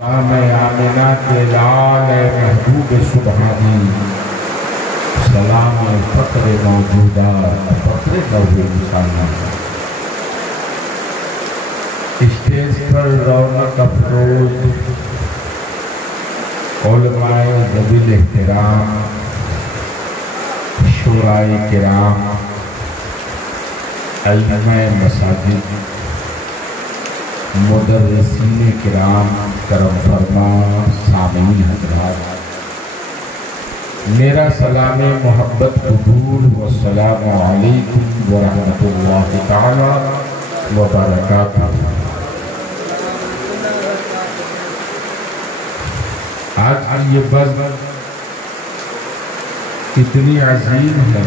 آمنہ کے لال محبوب سبحانی، سلام فخر موجودات فخر نوع انسانی۔ اسٹیج پر رونق افروز علماء ذوی الاحترام، شورائے کرام، ائمہ مساجد، مدرسین کرام، کرم فرما سامعین حضرات، میرا سلام محبت قبول والسلام علیکم ورحمۃ اللہ تعالی وبرکاتہ۔ آج کی یہ بزم اتنی عظیم ہے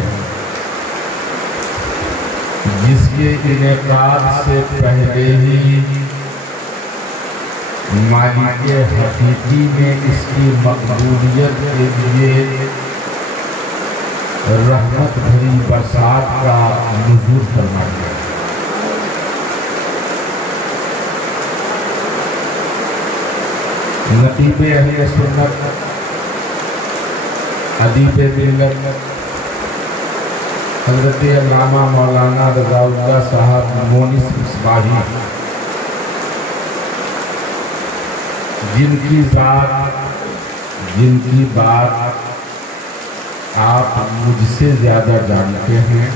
جس کے انعقاد سے پہلے ہی مالک حقیقی نے اس کی مقبولیت کے لیے رحمت بھری برسات کا نزول فرما دیا۔ نقیب اہل سنت، ادیب ملت حضرت علامہ مولانا رضا اللہ صاحب مونس مصباحی، جن کی بات آپ مجھ سے زیادہ جانتے ہیں،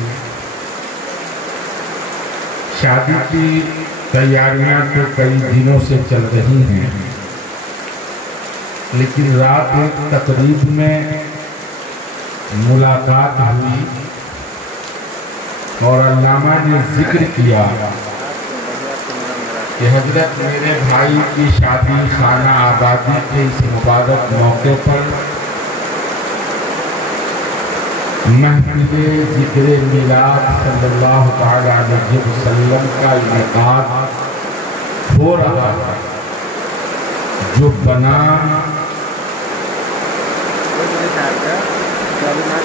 شادی کی تیاریاں تو کئی دنوں سے چل رہی ہیں، لیکن رات ایک تقریب میں ملاقات ہوئی اور علامہ نے ذکر کیا کہ حضرت میرے بھائی کی شادی خانہ آبادی کے اس مبارک موقع پر محفل ذکر میلاد صلی اللہ تعالی علیہ وسلم کا انعقاد ہو رہا ہے، جو بنا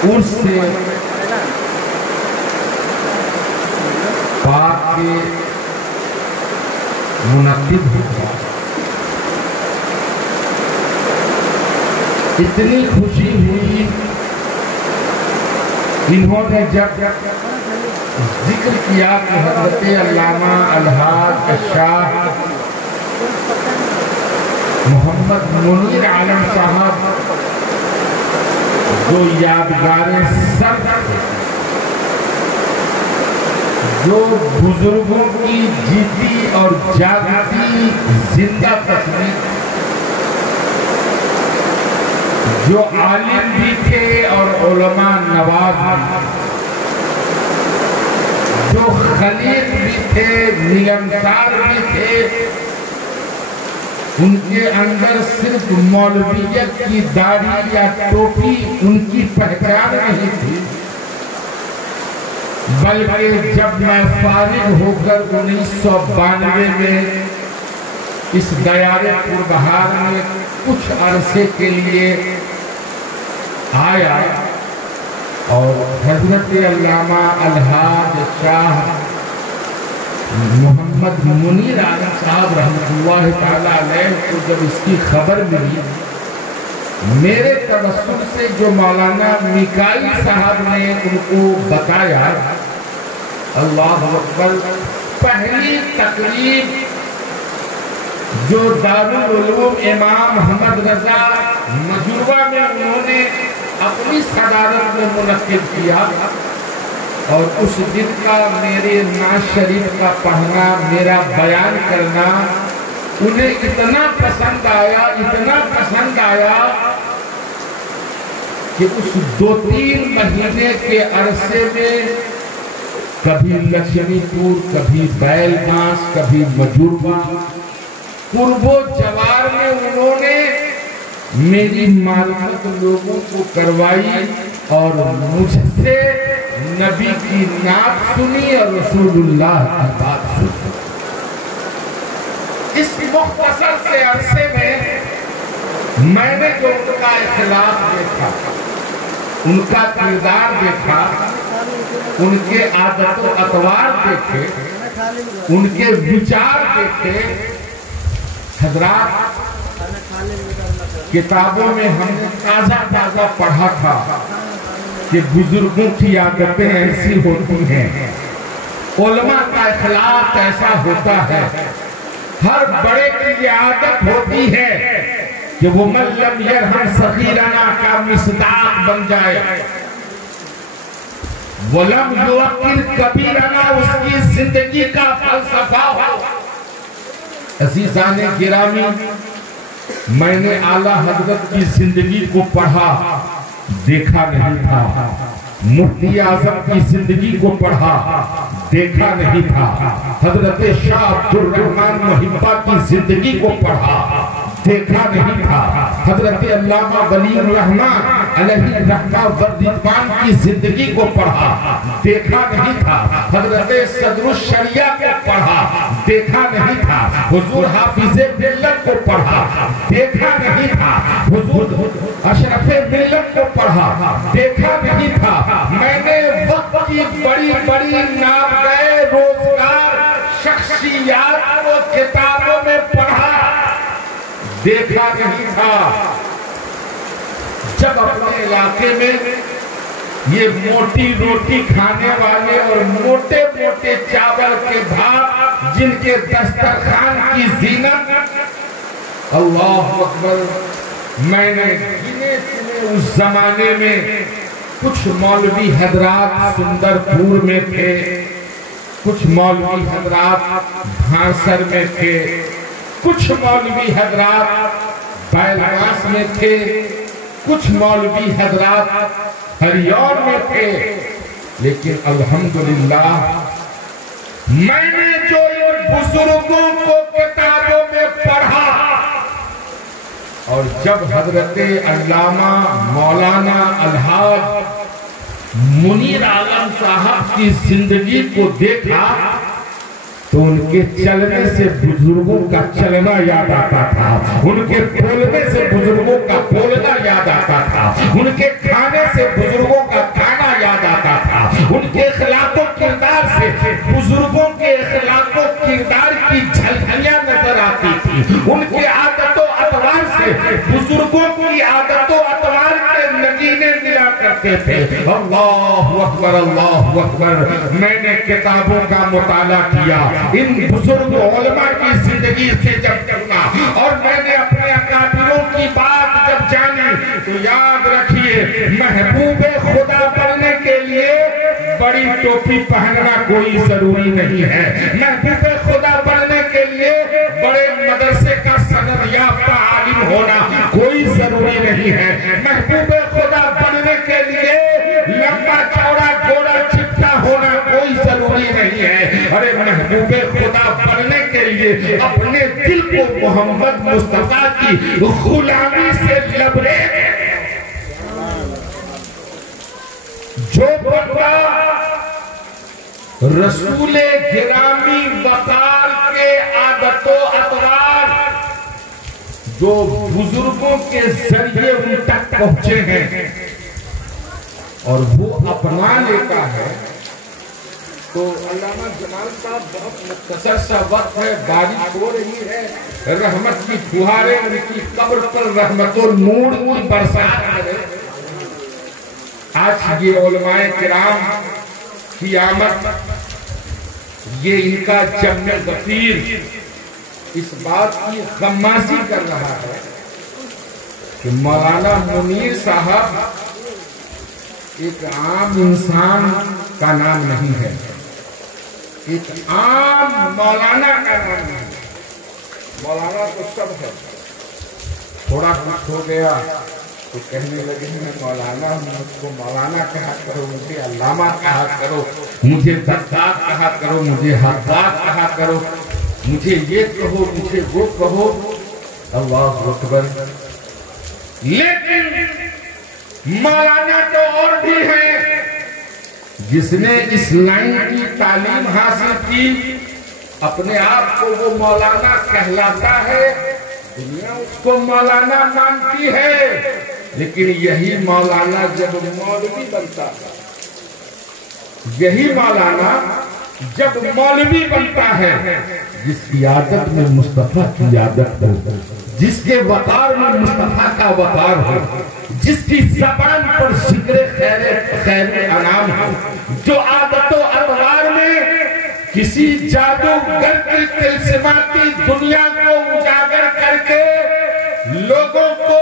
اس سے پاک کے منعقد ہوا۔ اتنی خوشی ہوئی، انہوں نے جب ذکر کیا کہ حضرت علامہ الحاج شاہ محمد منیر عالم صاحب جو یادگاریں سب جو بزرگوں کی جیتی اور جاگتی زندہ تصویر، جو عالم بھی تھے اور علماء نواز بھی، جو خلیق بھی تھے، نیلمسار بھی تھے، ان کے اندر صرف مولویت کی داڑھی یا ٹوپی ان کی پہچان نہیں تھی، بلکہ جب میں فارغ ہو کر 1992 میں اس دیار پربہار میں کچھ عرصے کے لیے آیا اور حضرت علامہ الحاج شاہ محمد منیر عالم صاحب رحمۃ اللہ تعالی علیہ کو جب اس کی خبر ملی، میرے توسط سے جو مولانا میکائی صاحب نے ان کو بتایا، اللہ اکبر، پہلی تقریب جو دارالعلوم امام محمد رضا مجروہ میں انہوں نے اپنی صدارت میں منعقد کیا، اور اس دن کا میرے نعت شریف کا پڑھنا، میرا بیان کرنا انہیں اتنا پسند آیا کہ اس 2-3 مہینے کے عرصے میں کبھی لکشمی پور، کبھی بیل ماس، کبھی مجروہ، قرب و جوار میں انہوں نے میری معرفت لوگوں کو کروائی اور مجھ سے نبی کی نعت سنی اور رسول اللہ کی بات سنی۔ اس مختصر سے عرصے میں نے جو ان کا اخلاق دیکھا، ان کا کردار دیکھا، ان کے عادت و اطوار دیکھے، ان کے وچار دیکھے، حضرات کتابوں میں ہم نے تازہ پڑھا تھا کہ بزرگوں کی عادتیں ایسی ہوتی ہیں، علماء کا اخلاق ایسا ہوتا ہے، ہر بڑے کی یہ عادت ہوتی ہے کہ وہ من لم یرحم صغیرنا کا مصداق بن جائے، وَلَمْ يُوَقِّرْ كَبِيرَنَا اس کی زندگی کا فلسفہ ہو۔ عزیزان گرامی، میں نے اعلیٰ حضرت کی زندگی کو پڑھا، دیکھا نہیں تھا، مفتی اعظم کی زندگی کو پڑھا، دیکھا نہیں تھا، حضرت شاہ عبدالرحمن محبہ کی زندگی کو پڑھا، دیکھا نہیں تھا، حضرت علامہ ولی الرحمن علیہ رحمہ والرضوان کی زندگی کو پڑھا، دیکھا نہیں تھا، حضرت صدر الشریعہ کو پڑھا، دیکھا نہیں تھا، حضور حافظ ملت کو پڑھا، دیکھا نہیں تھا، حضور اشرف ملت کو پڑھا، دیکھا نہیں تھا۔ میں نے وقت کی بڑی نامور روزگار شخصیات کو کتابوں میں پڑھا، دیکھا نہیں تھا۔ جب اپنے علاقے میں یہ موٹی روٹی کھانے والے اور موٹے چاول کے بھاگ جن کے دسترخوان کی زینت، اللہ اکبر، میں نے گنے چنے اس زمانے میں کچھ مولوی حضرات سندرپور میں تھے، کچھ مولوی حضرات بھانسر میں تھے، کچھ مولوی حضرات بیلواس میں تھے، کچھ مولوی حضرات ہریور میں تھے، لیکن الحمدللہ میں نے جو ان بزرگوں کو کتابوں میں پڑھا، اور جب حضرت علامہ مولانا الحاج منیر عالم صاحب کی زندگی کو دیکھا تو ان کے چلنے سے بزرگوں کا چلنا یاد آتا تھا، ان کے بولنے سے بزرگوں کا بولنا یاد آتا تھا، ان کے کھانے سے بزرگوں کا کھانا یاد آتا تھا، ان کے اخلاق و کردار سے بزرگوں کے اخلاق و کردار کی جھلکیاں نظر آتی تھی، ان کے عادت و اطوار سے بزرگوں کی عادت و اطوار کے نگینے ملا کرتے تھے۔ اللہ اکبر، اللہ اکبر، میں نے کتابوں کا مطالعہ کیا، ان بزرگ علماء کی زندگی سے جب جڑا، اور میں نے اپنے اکابروں کی بات جب جانی تو یاد رکھیے، محبوب خدا بننے کے لیے بڑی ٹوپی پہننا کوئی ضروری نہیں ہے، محبوب خدا بننے کے لیے بڑے مدرسے کا سند یافتہ عالم ہونا کوئی ضروری نہیں ہے، محبوب خدا بننے کے لیے لمبا چوڑا گوڑا چپٹا ہونا کوئی ضروری نہیں ہے۔ ارے محبوب خدا بننے کے لیے اپنے دل کو محمد مصطفیٰ کی غلامی سے لبریز، جو بندہ رسول گرامی وقار کے عادت و اطوار جو بزرگوں کے ذریعے ان تک پہنچے ہیں اور وہ اپنا لیتا ہے، تو علامہ جمال صاحب بہت مختصر سا وقت ہے، بارش ہو رہی ہے، رحمت کی فہاریں ان کی قبر پر رحمت و نور کی برسات کرے۔ آج یہ علماء کرام کی آمد، یہ ان کا جمع غفیر اس بات کی غمازی کر رہا ہے کہ مولانا منیر صاحب ایک عام انسان کا نام نہیں ہے، ایک عام مولانا کا نام نہیں ہے۔ مولانا تو سب ہے، تھوڑا کچھ ہو گیا تو کہنے لگے میں مولانا ہوں، مجھ کو مولانا کہا کرو، مجھے علامہ کہا کرو، مجھے دقاق کہا کرو، مجھے حقاق کہا کرو، مجھے یہ کہو، مجھے وہ کہو۔ اللہ اکبر۔ لیکن مولانا تو اور بھی ہیں، جس نے اس لائن کی تعلیم حاصل کی، اپنے آپ کو وہ مولانا کہلاتا ہے، دنیا اس کو مولانا مانتی ہے، لیکن یہی مولانا جب مولوی بنتا ہے، یہی مولانا جب مولوی بنتا ہے جس کی عادت میں مصطفیٰ کی عادت ہو، جس کے وقار میں مصطفیٰ کا وقار ہو، جس کی زبان پر ذکر خیر انعام ہو، جو عادت و اطوار میں کسی جادوگر کی طلسماتی دنیا کو اجاگر کر کے لوگوں کو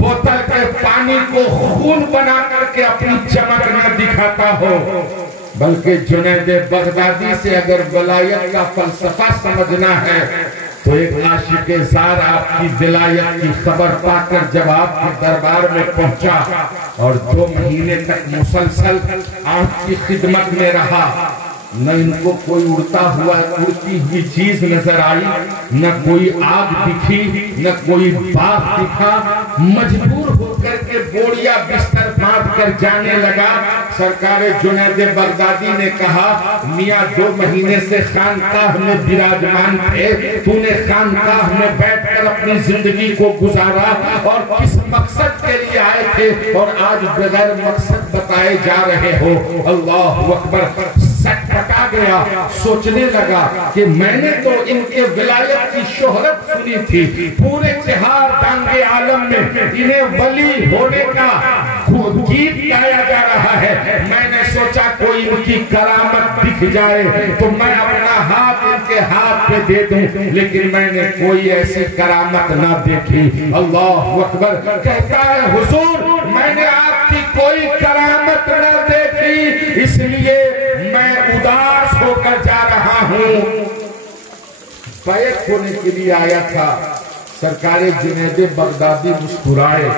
بوتل کے پانی کو خون بنا کر کے اپنی چمک نہ دکھاتا ہو، بلکہ جنید بغدادی سے اگر ولایت کا فلسفہ سمجھنا ہے تو ایک عاشق زار آپ کی ولایت کی خبر پا کر جب آپ کے دربار میں پہنچا اور 2 مہینے تک مسلسل آپ کی خدمت میں رہا، نہ ان کو کوئی اڑتی ہوئی چیز نظر آئی، نہ کوئی آگ دکھی، نہ کوئی باغ دکھا، مجبور ہو کر کے بوڑیا بستر باندھ کر جانے لگا۔ سرکار جنید بغدادی نے کہا میاں 2 مہینے سے خانقاہ میں براجمان تھے، تو نے خانقاہ میں بیٹھ کر اپنی زندگی کو گزارا اور کس مقصد کے لیے آئے تھے اور آج بغیر مقصد بتائے جا رہے ہو۔ اللہ اکبر، سٹ پٹا گیا، سوچنے لگا کہ میں نے تو ان کے ولایت کی شہرت سنی تھی، پورے چہار دانگے عالم میں انہیں ولی ہونے کا گیت گایا جا رہا ہے، میں نے سوچا کوئی ان کی کرامت دکھ جائے تو میں اپنا ہاتھ ان کے ہاتھ پہ دے دوں، لیکن میں نے کوئی ایسی کرامت نہ دیکھی۔ اللہ اکبر، کہتا ہے حضور میں نے آپ کی کوئی کرامت نہ دیکھی، اس لیے میں اداس ہو کر جا رہا ہوں۔ بیعت ہونے کے لیے آیا تھا۔ سرکار جنید بغدادی مسکرائے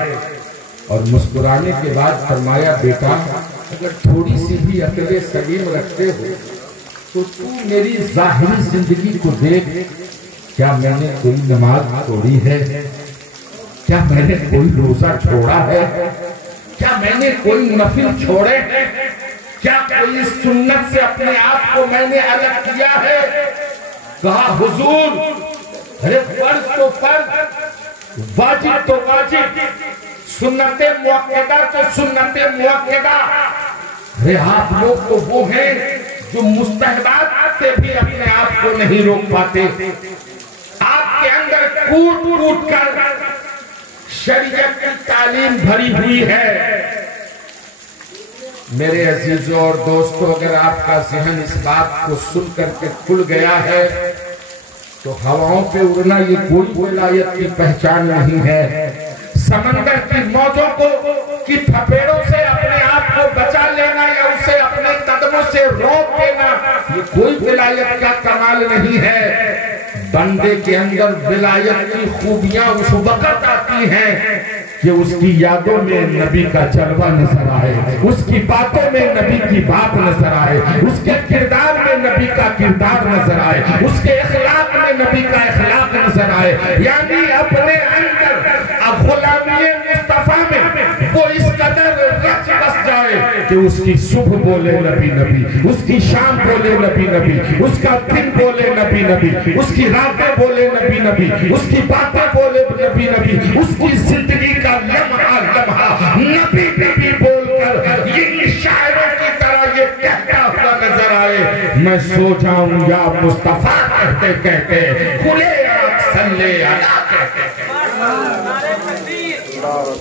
اور مسکرانے کے بعد فرمایا بیٹا اگر تھوڑی سی بھی عقل سلیم رکھتے ہو تو میری ظاہری زندگی کو دیکھ، کیا میں نے کوئی نماز توڑی ہے؟ کیا میں نے کوئی روزہ چھوڑا ہے؟ کیا میں نے کوئی نفل چھوڑے ہیں؟ کیا کوئی سنت سے اپنے آپ کو میں نے الگ کیا ہے؟ کہا حضور ارے فرض تو فرض، واجب تو واجب، سنت مؤکدہ تو سنت مؤکدہ۔ ارے آپ لوگ تو وہ ہیں جو مستحبات سے بھی اپنے آپ کو نہیں روک پاتے، آپ کے اندر کوٹ کوٹ کر شریعت کی تعلیم بھری ہوئی ہے۔ میرے عزیزوں اور دوستوں، اگر آپ کا ذہن اس بات کو سن کر کے کھل گیا ہے تو ہواؤں پہ اڑنا یہ کوئی ولایت کی پہچان نہیں ہے۔ سمندر کی موجوں کی تھپیڑوں سے اپنے آپ کو بچا لینا یا اسے اپنے قدموں سے روک دینا یہ کوئی ولایت کا کمال نہیں ہے۔ بندے کے اندر ولایت کی خوبیاں اس وقت آتی ہیں کہ اس کی یادوں میں نبی کا جلوہ نظر آئے، اس کی باتوں میں نبی کی بات نظر آئے، اس کے کردار میں نبی کا کردار نظر آئے، اس کے اخلاق میں نبی کا اخلاق نظر آئے، یعنی اپنے اندر غلامی مصطفیٰ میں وہ اس قدر رچ بس جائے کہ اس کی صبح بولے نبی نبی، اس کی شام بولے نبی نبی، اس کا دن بولے نبی نبی، اس کی راتیں بولے نبی نبی، اس کی باتیں بولے نبی نبی، اس کی زندگی کا لمحہ لمحہ نبی نبی بول کر یہ شاعروں کی طرح یہ کہتا ہوا نظر آئے۔ میں سو جاؤں یا مصطفیٰ کہتے کہتے کھلے آنکھ صلی علیہ کہتے کہتے۔ نعرہ تکبیر،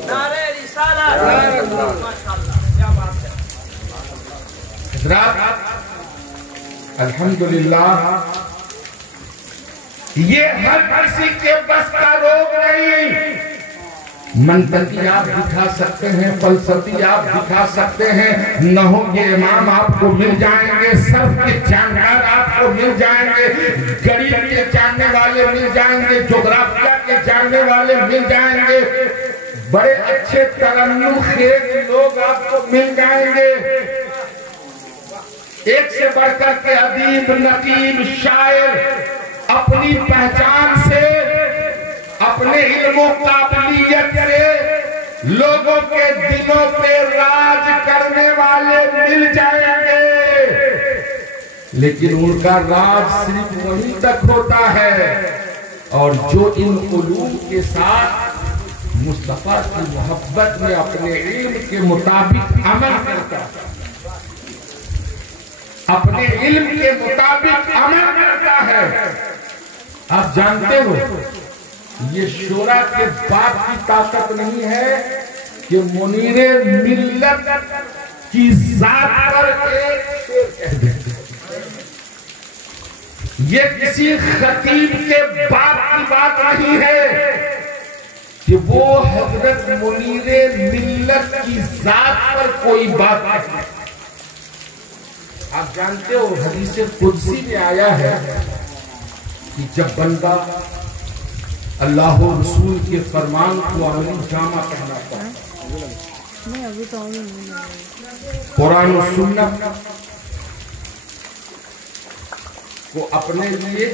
نعرہ رسالت، ماشاءاللہ کیا بات ہے۔ حضرات الحمدللہ یہ ہر کسی کے بس کا روگ نہیں۔ منطقی آپ دکھا سکتے ہیں، فلسفی آپ دکھا سکتے ہیں، نحو کے امام آپ کو مل جائیں گے، صرف کے جانکار آپ کو مل جائیں گے، غریب کے جاننے والے مل جائیں گے، جغرافیہ کے جاننے والے مل جائیں گے، بڑے اچھے ترنم خیز لوگ آپ کو مل جائیں گے، ایک سے بڑھ کر کے ادیب، نقیب، شاعر اپنی پہچان سے، اپنے علم و قابلیت سے لوگوں کے دلوں پہ راج کرنے والے مل جائیں گے، لیکن ان کا راج صرف وہیں تک ہوتا ہے اور جو ان علوم کے ساتھ مصطفیٰ کی محبت میں اپنے علم کے مطابق عمل کرتا ہے، اپنے علم کے مطابق عمل کرتا ہے۔ آپ جانتے ہو یہ شورا کے باپ کی طاقت نہیں ہے کہ منیر ملت کی ذات پر ایک شعر کہہ دے. یہ کسی خطیب کے باپ کی بات نہیں ہے کہ وہ حضرت منیر ملت کی ذات پر کوئی بات نہیں. آپ جانتے ہو حدیث قدسی میں آیا ہے کہ جب بندہ اللہ و رسول کے فرمان کو عملی جامہ پہناتا ہے، قرآن و سنت کو اپنے لیے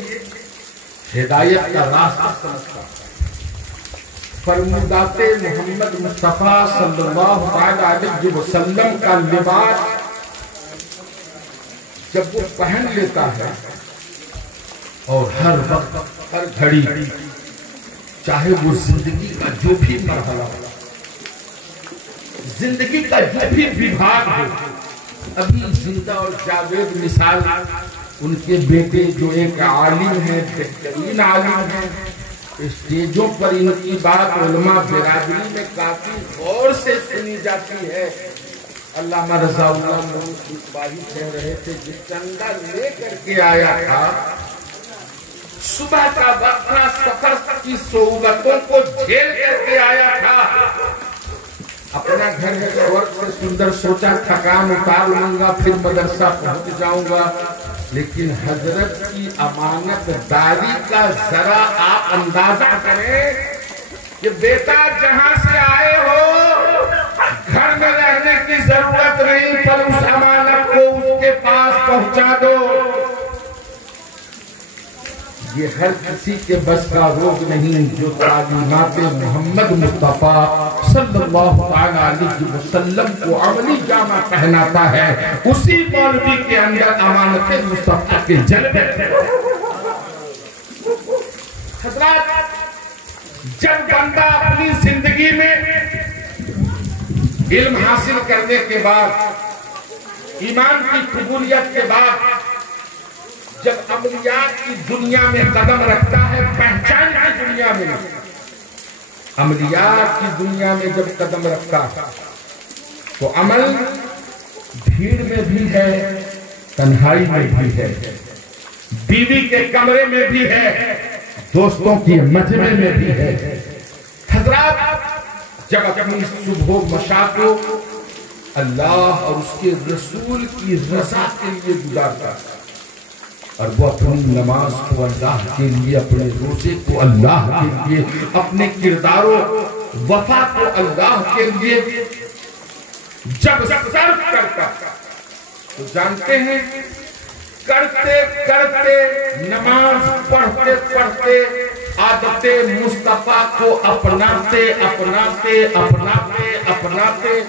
ہدایت کا راستہ سمجھتا ہے، فرمودات محمد مصطفیٰ صلی اللہ علیہ وسلم کا لباس جب وہ پہن لیتا ہے اور ہر وقت ہر گھڑی چاہے وہ زندگی کا جو بھی مرحلہ ہو، زندگی کا جو بھی وبھاگ ہو، ابھی زندہ اور جاوید مثال ان کے بیٹے جو ایک عالم ہیں، بہترین عالم ہیں، اسٹیجوں پر ان کی بات علماء برادری میں کافی غور سے سنی جاتی ہے. علامہ رضا اللہ مصباحی کہہ رہے تھے جس چندہ لے کر کے آیا تھا، صبح کا وقت تھا، سفر کی صعوبتوں کو جھیل کر کے آیا تھا، اپنا گھر ہے وقت سے سندر سوچا تھکان اتار لوں گا پھر مدرسہ پہنچ جاؤں گا. لیکن حضرت کی امانت داری کا ذرا آپ اندازہ کریں کہ بیٹا جہاں سے آئے ہو گھر میں رہنے کی ضرورت نہیں، پر اس امانت کو اس کے پاس پہنچا دو. یہ ہر کسی کے بس کا روگ نہیں جو تعلیمات محمد مصطفیٰ صلی اللہ علیہ وسلم کو عملی جامہ پہناتا ہے، اسی مولوی کے اندر امانت مصطفیٰ کے جلوے. حضرات، جب بندہ اپنی زندگی میں علم حاصل کرنے کے بعد، ایمان کی قبولیت کے بعد، جب عملیات کی دنیا میں قدم رکھتا ہے، پہچان کی دنیا میں، عملیات کی دنیا میں جب قدم رکھتا ہے تو عمل بھیڑ میں بھی ہے، تنہائی میں بھی ہے، بیوی کے کمرے میں بھی ہے، دوستوں کی مجمع میں بھی ہے. حضرات، جب اپنی صبح و مشاء کو اللہ اور اس کے رسول کی رضا کے لیے گزارتا ہے اور وہ اپنی نماز کو اللہ کے لیے، اپنے روزے کو اللہ کے لیے، اپنے کردار و وفا کو اللہ کے لیے جب صرف کرتا تو جانتے ہیں کرتے کرتے، نماز پڑھتے پڑھتے، عادت مصطفیٰ کو اپناتے اپناتے اپناتے اپناتے،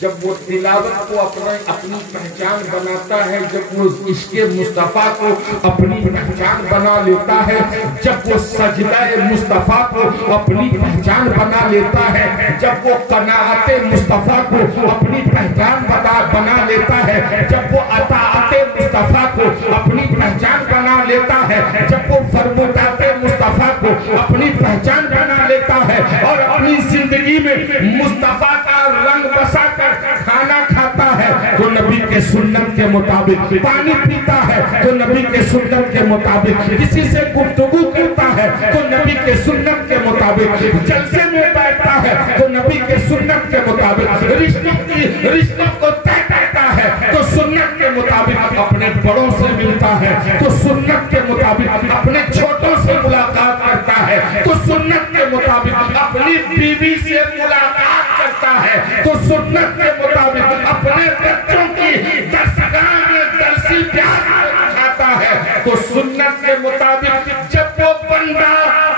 جب وہ تلاوت کو اپنی پہچان بناتا ہے، جب وہ عشق مصطفیٰ کو اپنی پہچان بنا لیتا ہے، جب وہ سجدہ مصطفیٰ کو اپنی پہچان بنا لیتا ہے، جب وہ قناعت مصطفیٰ کو اپنی پہچان بنا لیتا ہے، جب وہ اطاعت مصطفیٰ کو اپنی پہچان بنا لیتا ہے، جب وہ فرمودات مصطفیٰ کو اپنی پہچان بنا لیتا ہے اور اپنی زندگی میں مصطفیٰ کا رنگ بسا کر کھانا کھاتا ہے تو نبی کے سنت کے مطابق، پانی پیتا ہے تو نبی کے سنت کے مطابق، کسی سے گفتگو کرتا ہے تو نبی کے سنت کے مطابق، جلسے میں بیٹھتا ہے تو نبی کے سنت کے مطابق، رشتوں کو طے کرتا ہے تو سنت کے مطابق، اپنے بڑوں سے ملتا ہے تو سنت کے مطابق، اپنے چھوٹوں سے ملاقات کرتا ہے تو سنت کے مطابق، اپنی بیوی سے ملاقات کرتا ہے تو سنت کے مطابق، اپنے بچوں کی درسگاہ میں درسی پیار اٹھاتا ہے تو سنت کے مطابق. جب وہ بندہ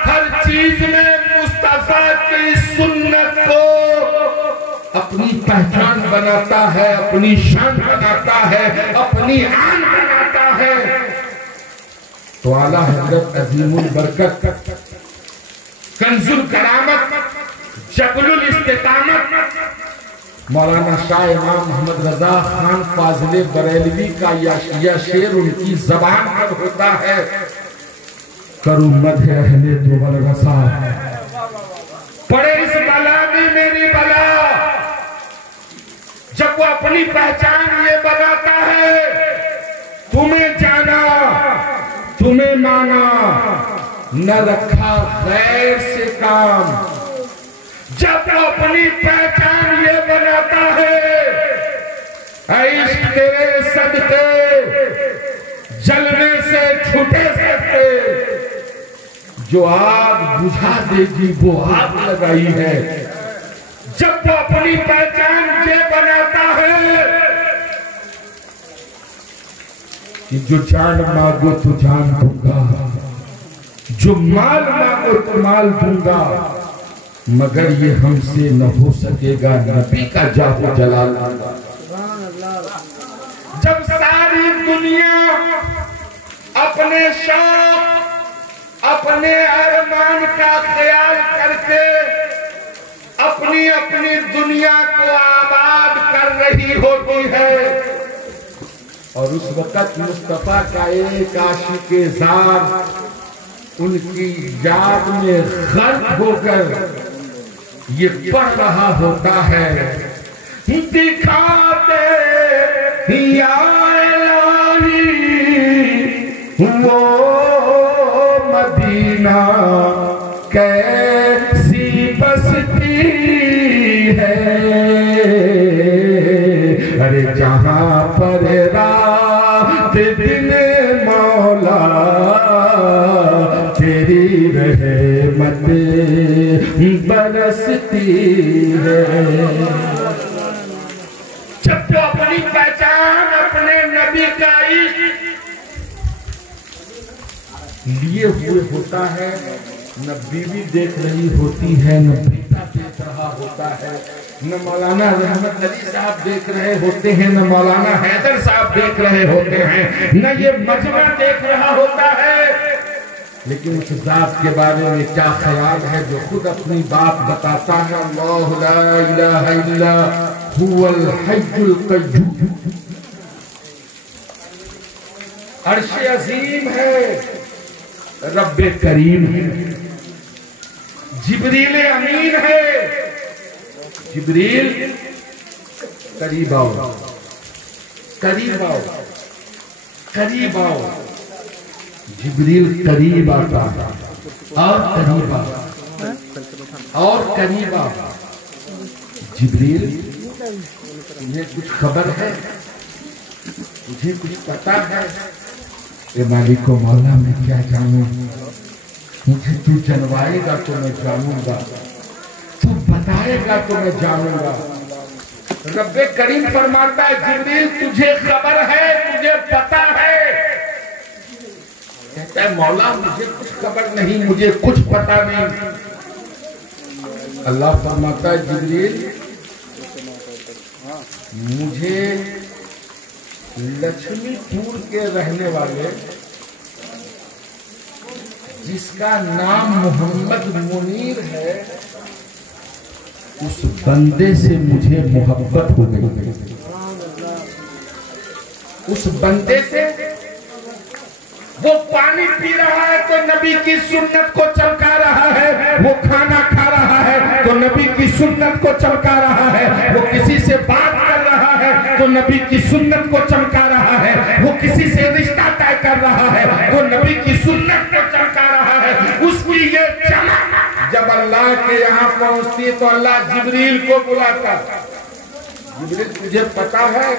ہر چیز میں مصطفیٰ کی سنت کو اپنی پہچان بناتا ہے، اپنی شان بناتا ہے، اپنی آن بناتا ہے تو اعلیٰ حضرت عظیم البرکت، کنز الکرامت، جبل الاستقامت، مولانا شاہ امام محمد رضا خان فاضل بریلوی کا یہ شعر ان کی زبان پر ہوتا ہے. کروں مدح اہل دوبر رسا، پڑے اس بلا بھی میری بلا، جب وہ اپنی پہچان یہ بتاتا ہے تمہیں جانا تمہیں مانا، نہ رکھا غیر سے کام، جب وہ اپنی پہچان یہ بناتا ہے عشق تیرے صدقے جلنے سے چھٹے سکتے، جو آگ بجھا دے گی وہ آگ لگائی ہے، جب وہ اپنی پہچان یہ بناتا ہے کہ جو جان مانگو تو جان دوں گا، جو مال مانگو تو مال دوں گا، مگر یہ ہم سے نہ ہو سکے گا نبی کا جاہ و جلال۔ جب ساری دنیا اپنے شوق اپنے ارمان کا خیال کر کے اپنی اپنی دنیا کو آباد کر رہی ہوتی ہے، اور اس وقت مصطفیٰ کا ایک عاشق زار ان کی یاد میں غرق ہو کر یہ پڑھ رہا ہوتا ہے، دکھا دے یا الہی وہ مدینہ کیسی بستی ہے، ارے جہاں پر رات دن مولا تیری رحمت برستی ہے۔ جب تو اپنی پہچان اپنے نبی کا عشق لیے ہوئے ہوتا ہے، نہ بیوی دیکھ رہی ہوتی ہے، نہ بیٹا دیکھ رہا ہوتا ہے، نہ مولانا رحمت علی صاحب دیکھ رہے ہوتے ہیں، نہ مولانا حیدر صاحب دیکھ رہے ہوتے ہیں، نہ یہ مجمع دیکھ رہا ہوتا ہے، لیکن اس ذات کے بارے میں کیا خیال ہے جو خود اپنی بات بتاتا ہے، اللہ لا الہ الا هو الحی القیوم۔ عرش عظیم ہے، رب کریم ہے، جبریل امین ہے، جبریل قریب آؤ قریب آؤ قریب آؤ، جبریل قریب آتا اور قریب آتا اور قریب آتا، جبریل تمہیں کچھ خبر ہے، تجھے کچھ پتا ہے؟ اے مالک و مولا میں کیا جانوں، مجھے تو جنوائے گا تو میں جانوں گا، تو بتائے گا تو میں جانوں گا۔ رب کریم فرماتا ہے جبریل تجھے خبر ہے، تجھے پتا ہے؟ کہتا ہے مولا مجھے کچھ خبر نہیں، مجھے کچھ پتا نہیں۔ اللہ فرماتا ہے جبریل مجھے لکشمی پور کے رہنے والے جس کا نام محمد منیر ہے اس بندے سے مجھے محبت ہو گئی، اس بندے سے وہ پانی پی رہا ہے تو نبی کی سنت کو چمکا رہا ہے، وہ کھانا کھا رہا ہے تو نبی کی سنت کو چمکا رہا ہے، وہ کسی سے بات کر رہا ہے تو نبی کی سنت کو چمکا رہا ہے، وہ کسی سے رشتہ طے کر رہا ہے وہ نبی کی سنت کو چمکا رہا ہے۔ اس کی یہ چمک جب اللہ کے یہاں پہنچتی تو اللہ جبریل کو بلاتا، جبریل تجھے پتا ہے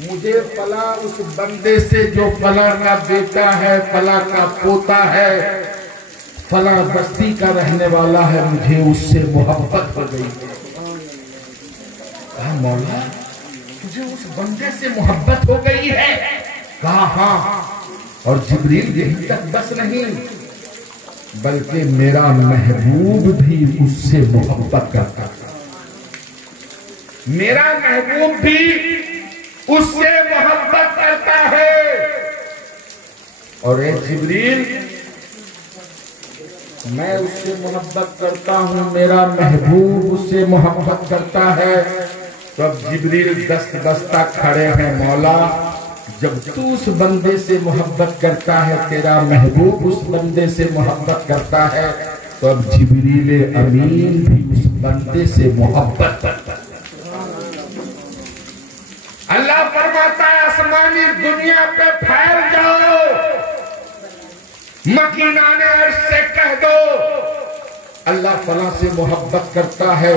مجھے فلاں اس بندے سے جو فلاں کا بیٹا ہے، فلاں کا پوتا ہے، فلاں بستی کا رہنے والا ہے، مجھے اس سے محبت ہو گئی۔ کہا مولا تجھے اس بندے سے محبت ہو گئی ہے؟ کہا ہاں، اور جبریل یہی تک بس نہیں بلکہ میرا محبوب بھی اس سے محبت کرتا تھا، میرا محبوب بھی اس سے محبت کرتا ہے۔ اور اے جبریل میں اس سے محبت کرتا ہوں، میرا محبوب اس سے محبت کرتا ہے۔ تو اب جبریل دست بستہ کھڑے ہیں، مولا جب تو اس بندے سے محبت کرتا ہے، تیرا محبوب اس بندے سے محبت کرتا ہے، تو اب جبریل امین بھی اس بندے سے محبت کرتا ہے۔ اللہ فرماتا ہے آسمانی دنیا پہ پھیل جاؤ، مکینان عرش سے کہہ دو اللہ فلاں سے محبت کرتا ہے،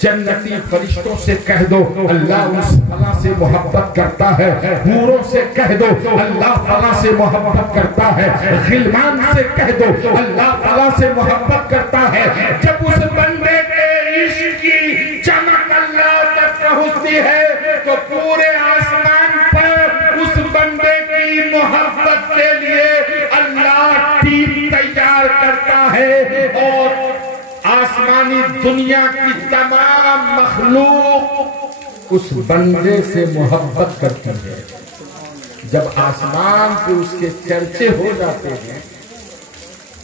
جنتی فرشتوں سے کہہ دو اللہ اس فلاں سے محبت کرتا ہے، حوروں سے کہہ دو اللہ فلاں سے محبت کرتا ہے، غلمان سے کہہ دو اللہ فلاں سے محبت کرتا ہے۔ جب اس بندے کے عشق کی چمک اللہ تک پہنچتی ہے تو پورے آسمان پر اس بندے کی محبت کے لیے اللہ ٹیم تیار کرتا ہے، اور آسمانی دنیا کی تمام مخلوق اس بندے سے محبت کرتی ہے۔ جب آسمان پہ اس کے چرچے ہو جاتے ہیں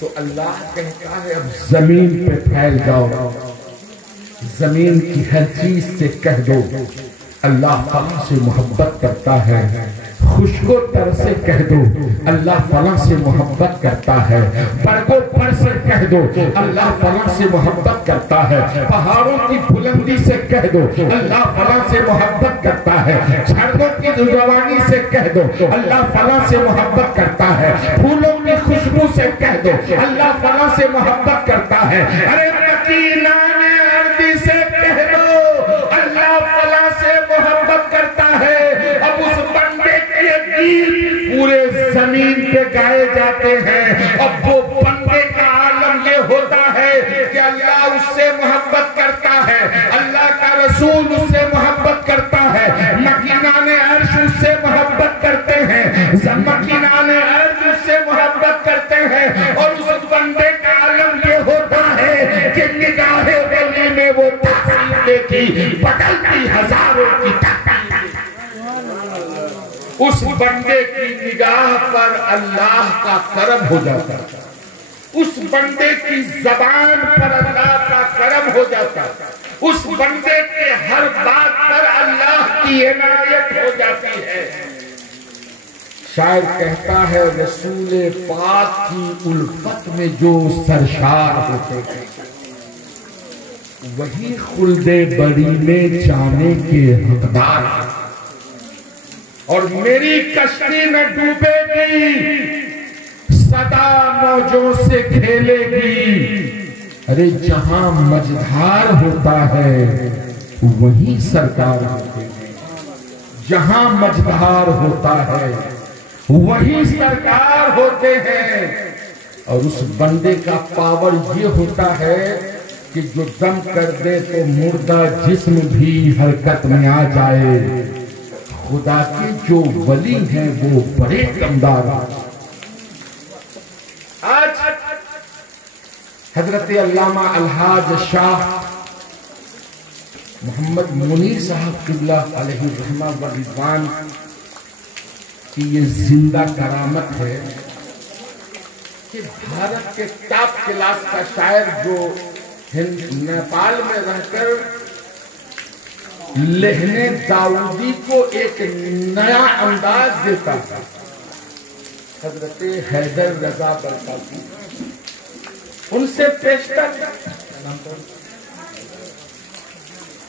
تو اللہ کہتا ہے اب زمین پہ پھیل جاؤ، زمین کی ہر چیز سے کہہ دو اللہ فلاں سے محبت کرتا ہے، خشک و تر سے کہہ دو اللہ فلاں سے محبت کرتا ہے، برگ و پر سے کہہ دو اللہ فلاں سے محبت کرتا ہے، پہاڑوں کی بلندی سے کہہ دو اللہ فلاں سے محبت کرتا ہے، جھرنوں کی روانی سے کہہ دو اللہ فلاں سے محبت کرتا ہے، پھولوں کی خوشبو سے کہہ دو اللہ فلاں سے محبت کرتا ہے، ارے مکینان عرضی سے کہہ دو اللہ فلاں سے محبت کرتا ہے۔ اب اس بندے کے گیت پورے زمین پہ گائے جاتے ہیں، اب وہ بندے کا عالم یہ ہوتا ہے کہ اللہ اس سے محبت کرتا ہے، اللہ کا رسول اس سے محبت کرتا ہے، مکینان عرش اس سے محبت کرتے ہیں، مکینان عرش اس سے محبت کرتے ہیں، اور اس بندے کا عالم یہ ہوتا ہے کہ نگاہ ولی میں وہ تاثیر دیکھی بدلتی ہزاروں کی تقدیر۔ اس بندے کی نگاہ پر اللہ کا کرم ہو جاتا ہے، اس بندے کی زبان پر اللہ کا کرم ہو جاتا ہے، اس بندے کے ہر بات پر اللہ کی عنایت ہو جاتی ہے۔ شاعر کہتا ہے رسول پاک کی الفت میں جو سرشار ہوتے ہیں وہی خلد بری میں جانے کے حقدار ہیں، اور میری کشتی نہ ڈوبے گی سدا موجوں سے کھیلے گی۔ ارے جہاں مجدھار ہوتا ہے وہی سرکار ہوتے ہیں، جہاں مجدھار ہوتا ہے وہی سرکار ہوتے ہیں۔ اور اس بندے کا پاور یہ ہوتا ہے کہ جو دم کر دے تو مردہ جسم بھی حرکت میں آ جائے۔ خدا کے جو ولی ہیں وہ بڑے کمدار ہیں۔ آج حضرت علامہ الحاج شاہ محمد منیر صاحب قبلہ علیہ الرحمہ و رضوان کی یہ زندہ کرامت ہے کہ بھارت کے ٹاپ کلاس کا شاعر جو نیپال میں رہ کر لہنے داؤدی کو ایک نیا انداز دیتا تھا، حضرت حیدر رضا برکاتی، ان سے پیشتر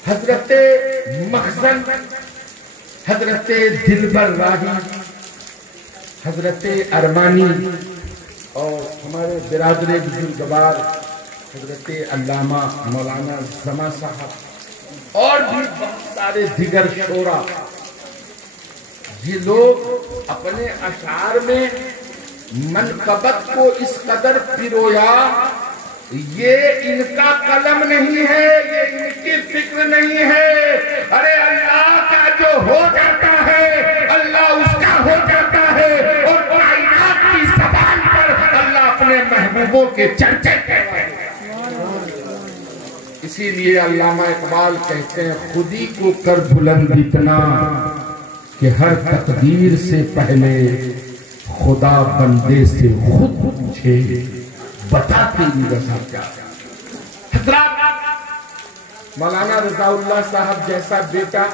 حضرت مخزن، حضرت دلبر راہی، حضرت ارمانی، اور ہمارے برادر بزرگوار حضرت علامہ مولانا زما صاحب، اور بھی بہت سارے دیگر شعراء، یہ لوگ اپنے اشعار میں منقبت کو اس قدر پرویا، یہ ان کا قلم نہیں ہے، یہ ان کی فکر نہیں ہے، ارے اللہ کا جو ہو جاتا ہے اللہ اس کا ہو جاتا ہے، اور کائنات کی زبان پر اللہ اپنے محبوبوں کے چرچے کرتا ہے۔ اسی لیے علامہ اقبال کہتے ہیں خودی کو کر بلند اتنا کہ ہر تقدیر سے پہلے خدا بندے سے خود پوچھے بتا تیری رضا کیا۔ حضرات مولانا رضا اللہ صاحب جیسا بیٹا